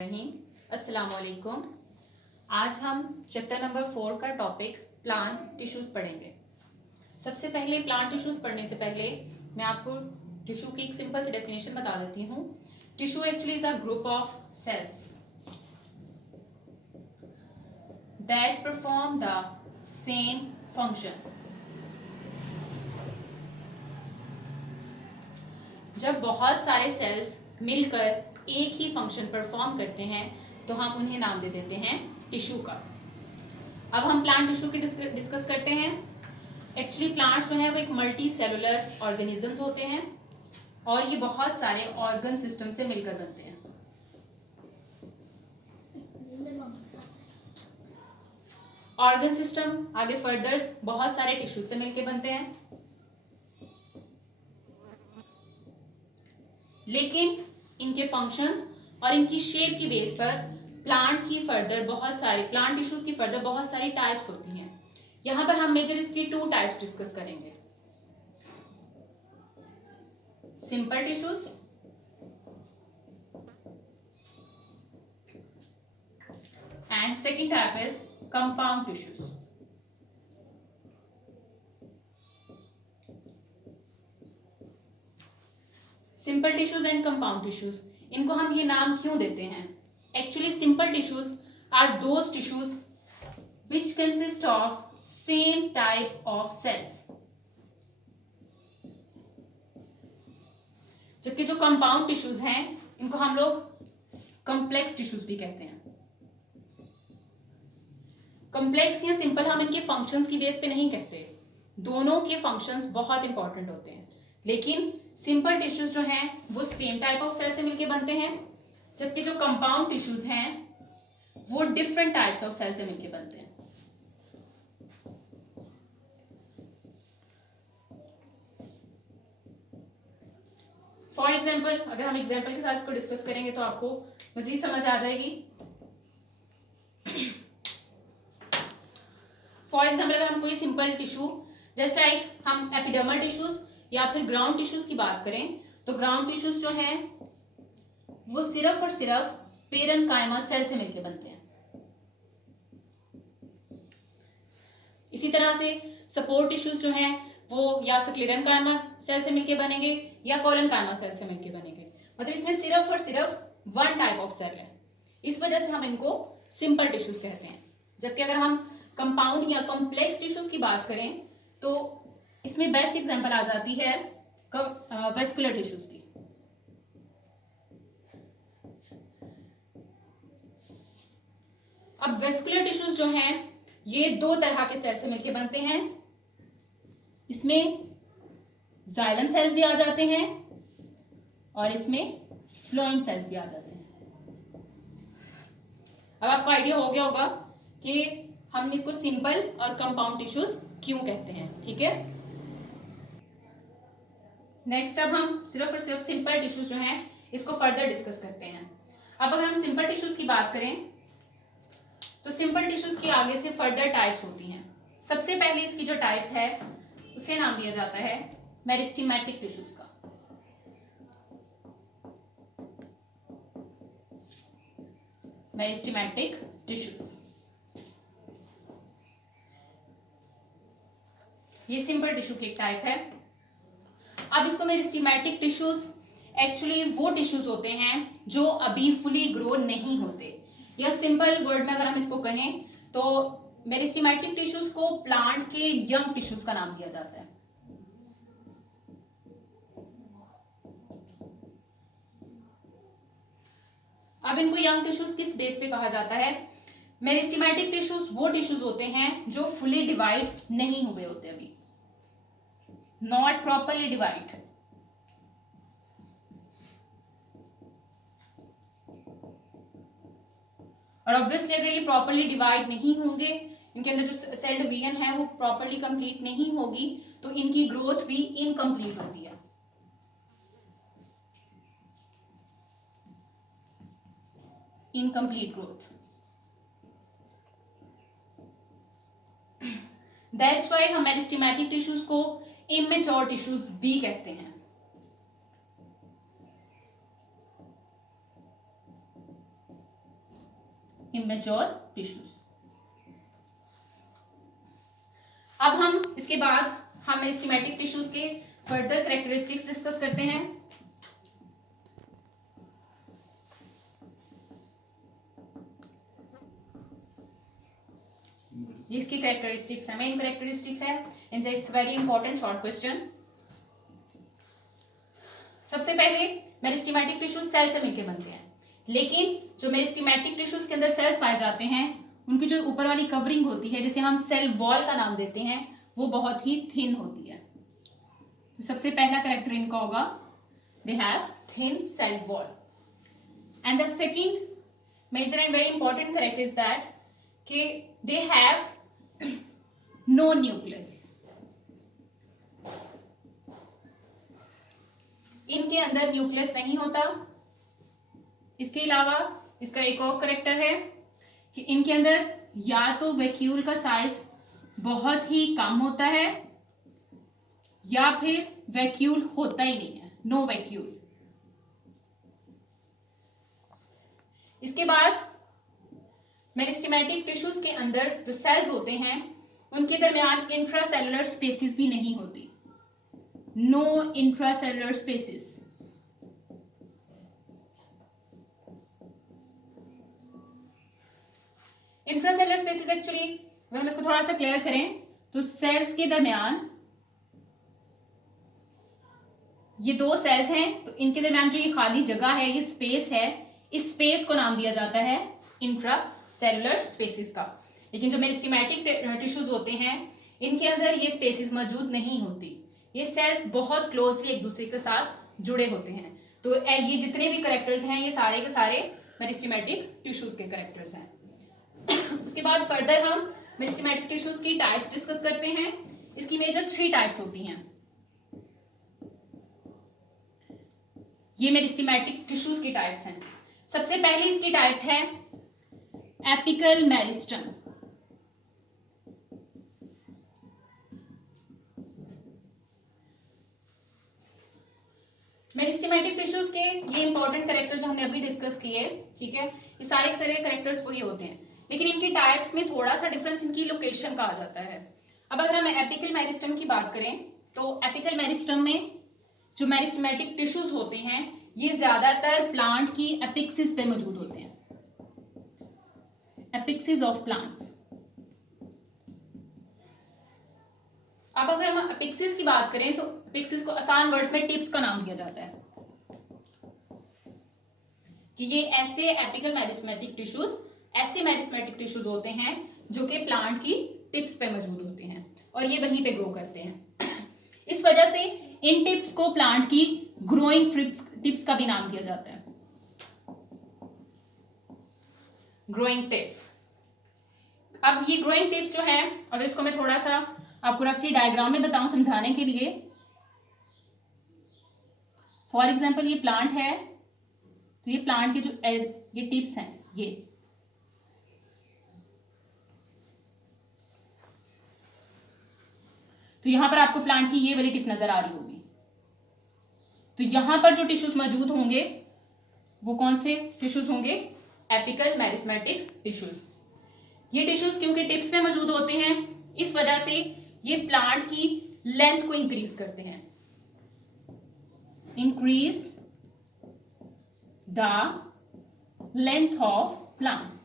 रहीम अस्सलाम वालेकुम। आज हम चैप्टर नंबर 4 का टॉपिक प्लांट टिश्यूज पढ़ेंगे। सबसे पहले प्लांट टिश्यूज पढ़ने से पहले मैं आपको टिश्यू की एक सिंपल सी डेफिनेशन बता देती हूँ। Tissue actually is a group of cells that perform the same function. जब बहुत सारे सेल्स मिलकर एक ही फंक्शन परफॉर्म करते हैं तो हम उन्हें नाम दे देते हैं टिश्यू का। अब हम प्लांट टिश्यू की डिस्कस करते हैं। एक्चुअली प्लांट्स जो है वो एक मल्टी सेलुलर ऑर्गेनिजम्स होते हैं और ये बहुत सारे ऑर्गन सिस्टम से मिलकर बनते हैं। ऑर्गन सिस्टम आगे फर्दर बहुत सारे टिश्यू से मिलकर बनते हैं, लेकिन इनके फंक्शंस और इनकी शेप की बेस पर प्लांट टिश्यूज की फर्दर बहुत सारी टाइप्स होती हैं। यहां पर हम मेजर इसकी 2 टाइप्स डिस्कस करेंगे, simple tissues and second type is compound tissues. Simple tissues and compound tissues, इनको हम ये नाम क्यों देते हैं? Actually simple tissues are those tissues which consist of same type of cells, जबकि जो कंपाउंड टिश्यूज हैं इनको हम लोग कॉम्प्लेक्स टिश्यूज भी कहते हैं। कॉम्प्लेक्स या सिंपल हम इनके फंक्शंस की बेस पे नहीं कहते, दोनों के फंक्शंस बहुत इंपॉर्टेंट होते हैं, लेकिन सिंपल टिश्यूज जो हैं वो सेम टाइप ऑफ सेल से मिलकर बनते हैं, जबकि जो कंपाउंड टिश्यूज हैं वो डिफरेंट टाइप्स ऑफ सेल से मिलकर बनते हैं। फॉर एग्जाम्पल, अगर हम एग्जाम्पल के साथ इसको डिस्कस करेंगे तो आपको मजीद समझ आ जाएगी। फॉर एग्जाम्पल, अगर हम कोई सिंपल टिश्यू जैसे लाइक हम एपिडर्मल टिश्यूज या फिर ग्राउंड टिश्यूज की बात करें तो ग्राउंड टिश्यूज जो हैं वो सिर्फ और सिर्फ पेरेन्काइमा सेल से मिलकर बनते हैं। इसी तरह से सपोर्ट टिश्यूज जो हैं वो या स्क्लेरेन्काइमा सेल से मिलकर बनेंगे या कोलेन्काइमा सेल से मिलकर बनेंगे, मतलब इसमें सिर्फ और सिर्फ वन टाइप ऑफ सेल है। इस वजह से हम इनको सिंपल टिश्यूज कहते हैं। जबकि अगर हम कंपाउंड या कॉम्प्लेक्स टिश्यूज की बात करें तो इसमें बेस्ट एग्जांपल आ जाती है वेस्कुलर टिश्यूज की। अब वेस्कुलर टिश्यूज जो हैं ये 2 तरह के सेल से मिलकर बनते हैं। इसमें जाइलम सेल्स भी आ जाते हैं और इसमें फ्लोएम सेल्स भी आ जाते हैं। अब आपको आइडिया हो गया होगा कि हम इसको सिंपल और कंपाउंड टिश्यूज क्यों कहते हैं, ठीक है। नेक्स्ट अब हम सिर्फ और सिर्फ सिंपल टिश्यूज जो हैं इसको फर्दर डिस्कस करते हैं। अब अगर हम सिंपल टिश्यूज की बात करें तो सिंपल टिश्यूज के आगे से फर्दर टाइप्स होती हैं। सबसे पहले इसकी जो टाइप है उसे नाम दिया जाता है मेरिस्टेमेटिक टिश्यूज का। मेरिस्टेमेटिक टिश्यूज ये सिंपल टिश्यू की एक टाइप है। अब इसको मेरिस्टेमेटिक टिश्यूज एक्चुअली वो टिश्यूज होते हैं जो अभी फुली ग्रो नहीं होते, या सिंपल वर्ड में अगर हम इसको कहें तो मेरिस्टेमेटिक टिश्यूज को प्लांट के यंग टिश्यूज का नाम दिया जाता है। अब इनको यंग टिश्यूज किस बेस पे कहा जाता है? मेरिस्टेमेटिक टिश्यूज वो टिश्यूज होते हैं जो फुली डिवाइड नहीं हुए होते, अभी नॉट प्रॉपरली डिवाइड। और ऑब्वियसली अगर ये प्रॉपरली डिवाइड नहीं होंगे, इनके अंदर जो सेल डिवीजन है वो प्रॉपरली कंप्लीट नहीं होगी, तो इनकी ग्रोथ भी इनकम्प्लीट होती है। Incomplete growth. दैट्स व्हाई हम मेरिस्टेमेटिक टिश्यूज को इमेच्योर टिश्यूज भी कहते हैं। Immature tissues. अब हम इसके बाद हम मेरिस्टेमेटिक टिश्यूज के फर्दर कैरेक्टरिस्टिक्स डिस्कस करते हैं। ये इसकी कैरेक्टरिस्टिक्स है, मेन कैरेक्टरिस्टिक्स है, it's very important short question. सबसे पहले मेरिस्टेमेटिक टिश्यूज सेल से मिलकर बनते हैं, लेकिन जो मेरिस्टेमेटिक टिश्यूज के अंदर सेल्स पाए जाते हैं उनकी जो ऊपर वाली कवरिंग होती है, जिसे हम सेल वॉल का नाम देते हैं, वो बहुत ही थिन होती है। तो सबसे पहला कैरेक्टर इनका होगा they have thin cell wall. And the second major and very important character is that कि दे हैव नो न्यूक्लियस। इनके अंदर न्यूक्लियस नहीं होता। इसके अलावा इसका एक और कैरेक्टर है कि इनके अंदर या तो वैक्यूल का साइज बहुत ही कम होता है या फिर वैक्यूल होता ही नहीं है, नो वैक्यूल। इसके बाद मेरिस्टेमेटिक टिश्यूज के अंदर जो सेल्स होते हैं उनके दरमियान इंट्रासेलुलर स्पेसिस भी नहीं होती, no intracellular spaces. Intracellular spaces actually अगर हम इसको थोड़ा सा क्लियर करें तो सेल्स के दरमियान ये दो सेल्स हैं, तो इनके दरमियान जो ये खाली जगह है, ये स्पेस है, इस स्पेस को नाम दिया जाता है इंट्रासेलुलर स्पेसिस का। लेकिन जो मेरिस्टेमेटिक टिश्यूज होते हैं इनके अंदर ये स्पेसिस मौजूद नहीं होती, ये सेल्स बहुत क्लोजली एक दूसरे के साथ जुड़े होते हैं। तो ये जितने भी कैरेक्टर्स हैं ये सारे के सारे मेरिस्टेमेटिक टिश्यूज के कैरेक्टर्स हैं। उसके बाद फर्दर हम मेरिस्टेमेटिक टिश्यूज की टाइप्स डिस्कस करते हैं। इसकी मेजर 3 टाइप्स होती हैं। ये मेरिस्टेमेटिक टिश्यूज की टाइप्स हैं। सबसे पहली इसकी टाइप है एपिकल मेरिस्टम। मेरिस्टेमेटिक टिश्यूज के ये इंपॉर्टेंट कैरेक्टर्स जो हमने अभी डिस्कस किए, ठीक है, ये सारे के सारे कैरेक्टर्स वही होते हैं, लेकिन इनकी टाइप्स में थोड़ा सा डिफरेंस इनकी लोकेशन का आ जाता है। अब अगर हम एपिकल मेरिस्टम की बात करें तो एपिकल मेरिस्टम में जो मेरिस्टेमेटिक टिश्यूज होते हैं ये ज्यादातर प्लांट की एपिक्सिस पे मौजूद होते हैं, एपिक्सिस ऑफ प्लांट्स। अब अगर हम एपिक्सिस की बात करें तो एपिक्सिस को आसान वर्ड्स में टिप्स का नाम दिया जाता है कि ये ऐसे एपिकल मेरिस्टेमेटिक टिश्यूज, ऐसे मेरिस्टेमेटिक टिश्यूज होते हैं जो कि प्लांट की टिप्स पे मौजूद होते हैं और ये वहीं पे ग्रो करते हैं। इस वजह से इन टिप्स को प्लांट की ग्रोइंग टिप्स का भी नाम दिया जाता है, ग्रोइंग टिप्स। अब ये ग्रोइंग टिप्स जो है, अगर इसको मैं थोड़ा सा आपको रफली डायग्राम में बताऊं समझाने के लिए, फॉर एग्जांपल ये प्लांट है, तो ये प्लांट के जो ये टिप्स हैं, ये तो यहां पर आपको प्लांट की ये वाली टिप नजर आ रही होगी। तो यहां पर जो टिश्यूज मौजूद होंगे वो कौन से टिश्यूज होंगे? Apical meristematic tissues. ये टिश्यूज क्योंकि टिप्स पे मौजूद होते हैं इस वजह से ये प्लांट की लेंथ को इंक्रीज करते हैं, increase the length of plant.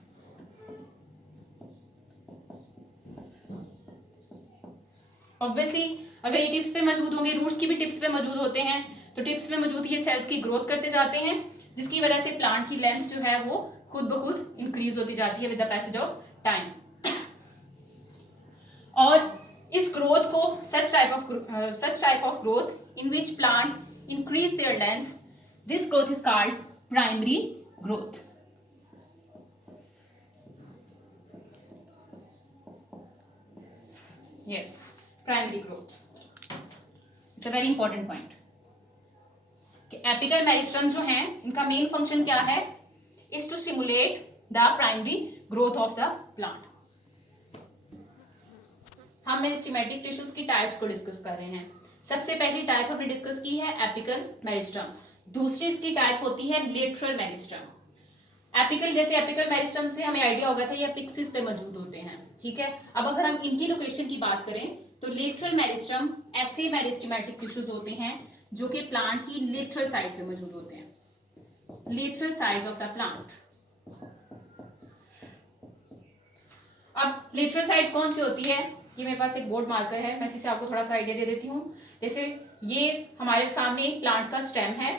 Obviously अगर ये टिप्स पे मौजूद होंगे, रूट्स की भी टिप्स पे मौजूद होते हैं, तो टिप्स पे मौजूद ये सेल्स की ग्रोथ करते जाते हैं, जिसकी वजह से प्लांट की लेंथ जो है वो खुद ब खुद इंक्रीज होती जाती है with the passage of time. और इस ग्रोथ को such type of growth in which plant increase their length, this growth is called primary growth. Yes, primary growth. It's a very important point. कि apical meristem जो हैं इनका main function क्या है? is to stimulate the primary growth of the plant. हम meristematic tissues की types को discuss कर रहे हैं। सबसे पहली टाइप हमने डिस्कस की है एपिकल मेरिस्टम, दूसरी इसकी टाइप होती है लेटरल मेरिस्टम। एपिकल, जैसे एपिकल मेरिस्टम से हमें आइडिया हो गया था ये एपिक्सिस पे मौजूद होते हैं, ठीक है। अब अगर हम इनकी लोकेशन की बात करें तो लेटरल मेरिस्टम ऐसे मेरिस्टेमेटिक टिश्यूज होते हैं जो कि प्लांट की लेटरल साइड पे मौजूद होते हैं, lateral sides of the plant. अब लेटरल साइड कौन सी होती है, ये मेरे पास एक बोर्ड मार्कर है, मैं इसी से आपको थोड़ा सा आइडिया दे देती हूँ। जैसे ये हमारे सामने एक प्लांट का स्टेम है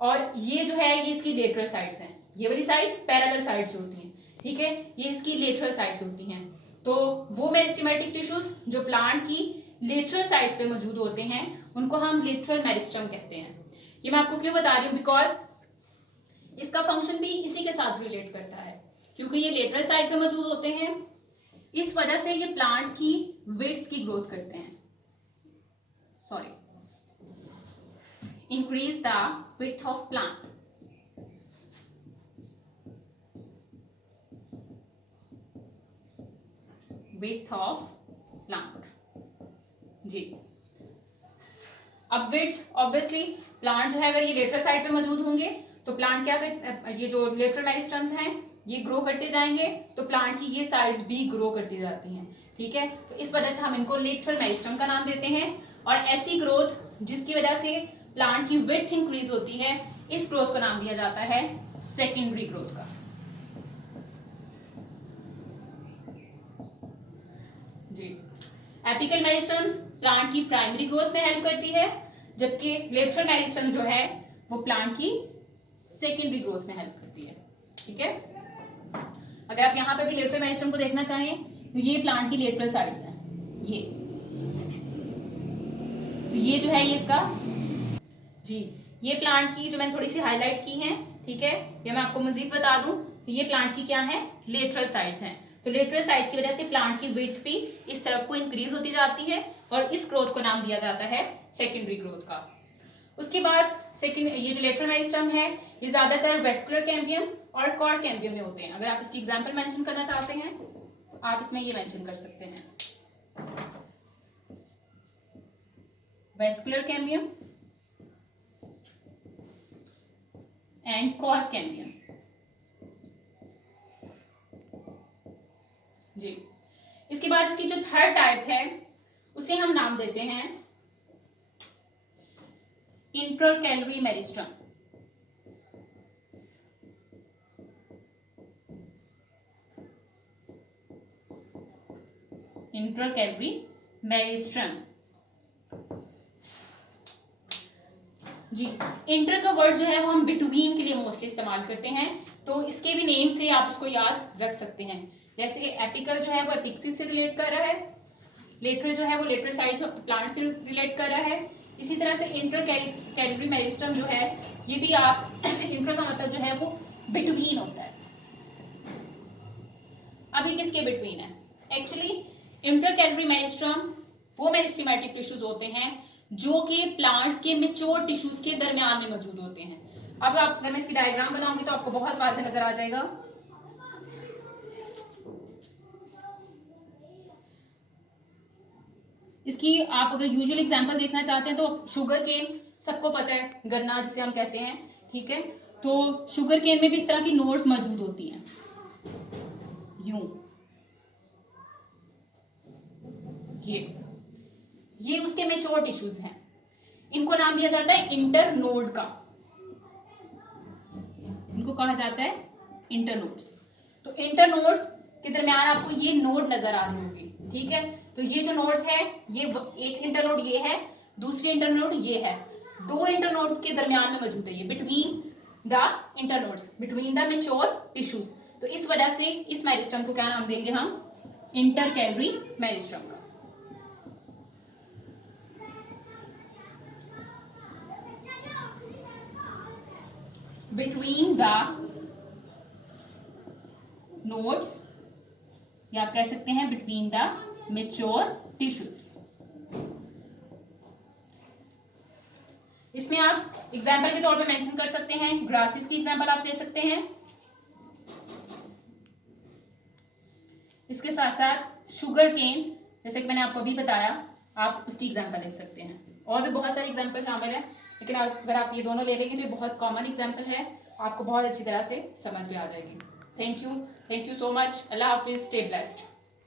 और ये जो है ये इसकी लेटरल साइड्स हैं, ये वाली साइड पैरेलल साइड्स होती हैं, ठीक है, ये इसकी लेटरल साइड्स होती हैं। तो वो मेरिस्टेमेटिक टिश्यूज जो प्लांट की लेटरल साइड्स पे मौजूद होते हैं उनको हम लेटरल मेरिस्टम कहते हैं। ये मैं आपको क्यों बता रही हूँ, बिकॉज इसका फंक्शन भी इसी के साथ रिलेट करता है, क्योंकि ये लेटरल साइड पे मौजूद होते हैं, इस वजह से ये प्लांट की विड्थ की ग्रोथ करते हैं, sorry increase the width of plant. Width of plant जी। अब विड्थ ऑब्वियसली प्लांट जो है अगर ये लेटरल साइड पे मौजूद होंगे तो प्लांट क्या कर, ये जो लेटरल मेरिस्टम्स हैं ये ग्रो करते जाएंगे तो प्लांट की ये साइड्स भी ग्रो करती जाती हैं, ठीक है। तो इस वजह से हम इनको लेटरल मेरिस्टम का नाम देते हैं। और ऐसी ग्रोथ जिसकी वजह से प्लांट की विड्थ इंक्रीज होती है, इस ग्रोथ का नाम दिया जाता है सेकेंडरी ग्रोथ का जी। एपिकल मेरिस्टम्स प्लांट की प्राइमरी ग्रोथ में हेल्प करती है, जबकि लेटरल मेरिस्टम जो है वो प्लांट की सेकेंडरी ग्रोथ में हेल्प करती है, ठीक है। अगर आप यहाँ पे भी लेटरल मेरिस्टम को देखना चाहें तो ये प्लांट की लेटरल साइड्स हैं, ये तो ये जो है ये इसका जी, ये प्लांट की जो मैंने थोड़ी सी हाईलाइट की है, ठीक है। ये मैं आपको मजीद बता दूं तो ये प्लांट की क्या है, लेटरल साइड्स हैं। तो लेटरल साइड्स की वजह से प्लांट की विड्थ भी इस तरफ को इंक्रीज होती जाती है और इस ग्रोथ को नाम दिया जाता है सेकेंडरी ग्रोथ का। उसके बाद सेकेंड, ये जो लेटरल मेरिस्टम है ये ज्यादातर वेस्कुलर कैम्बियम और कॉर्ड कैम्बियम में होते हैं। अगर आप इसकी एग्जांपल मेंशन करना चाहते हैं तो आप इसमें ये मेंशन कर सकते हैं, vascular cambium and cork cambium जी। इसके बाद इसकी जो थर्ड टाइप है उसे हम नाम देते हैं इंटरकैलरी मेरिस्टम। इंटरकैलरी मेरिस्टम जी। इंटर का वर्ड जो है वो हम बिटवीन के लिए मोस्टली इस्तेमाल करते हैं, तो इसके भी नेम से आप इसको याद रख सकते हैं। जैसे एपिकल जो है वो एपिक्सिस से रिलेट कर रहा है, लेटरल जो है वो लेटरल साइड्स ऑफ प्लांट से रिलेट कर रहा है। इसी तरह से इंटरकैलरी मेरिस्टम जो है ये भी आप इंटर का मतलब जो है वो बिटवीन होता है। अब ये किसके बिटवीन है, एक्चुअली इंटरकैलरी मेरिस्टम वो मेरिस्टेमेटिक टिश्यूज होते हैं जो कि प्लांट्स के मैच्योर टिश्यूज के दरमियान में मौजूद होते हैं। अब आप अगर मैं इसकी डायग्राम बनाऊंगी तो आपको बहुत वाज़ेह नजर आ जाएगा। इसकी आप अगर यूजुअल एग्जांपल देखना चाहते हैं तो शुगर केन सबको पता है, गन्ना जिसे हम कहते हैं, ठीक है। तो शुगर केन में भी इस तरह की नोड्स मौजूद होती हैं, यूं ये उसके मैच्योर टिश्यूज हैं, इनको नाम दिया जाता है इंटरनोड का, इनको कहा जाता है इंटरनोड्स। तो इंटरनोड्स के दरमियान आपको ये नोड नजर आ रही होगी, ठीक है। तो ये जो नोड्स है ये एक इंटरनोड ये है, दूसरी इंटरनोड ये है, दो इंटरनोड के दरमियान में मौजूद है ये, between the internodes, between the mature tissues. तो इस वजह से इस मेरिस्टम को क्या नाम देंगे हम, इंटरकैलरी मेरिस्टम का। बिटवीन द नोड्स या आप कह सकते हैं बिटवीन द मैच्योर टिश्यूज। इसमें आप एग्जाम्पल के तौर पे मेंशन कर सकते हैं, ग्रासेस की एग्जाम्पल आप ले सकते हैं, इसके साथ साथ शुगर केन जैसे कि मैंने आपको अभी बताया आप उसकी एग्जाम्पल ले सकते हैं। और भी बहुत सारे एग्जाम्पल शामिल है, लेकिन अगर आप ये दोनों ले लेंगे तो ये बहुत कॉमन एग्जाम्पल है, आपको बहुत अच्छी तरह से समझ में आ जाएगी। Thank you so much. Allah Hafiz, stay blessed.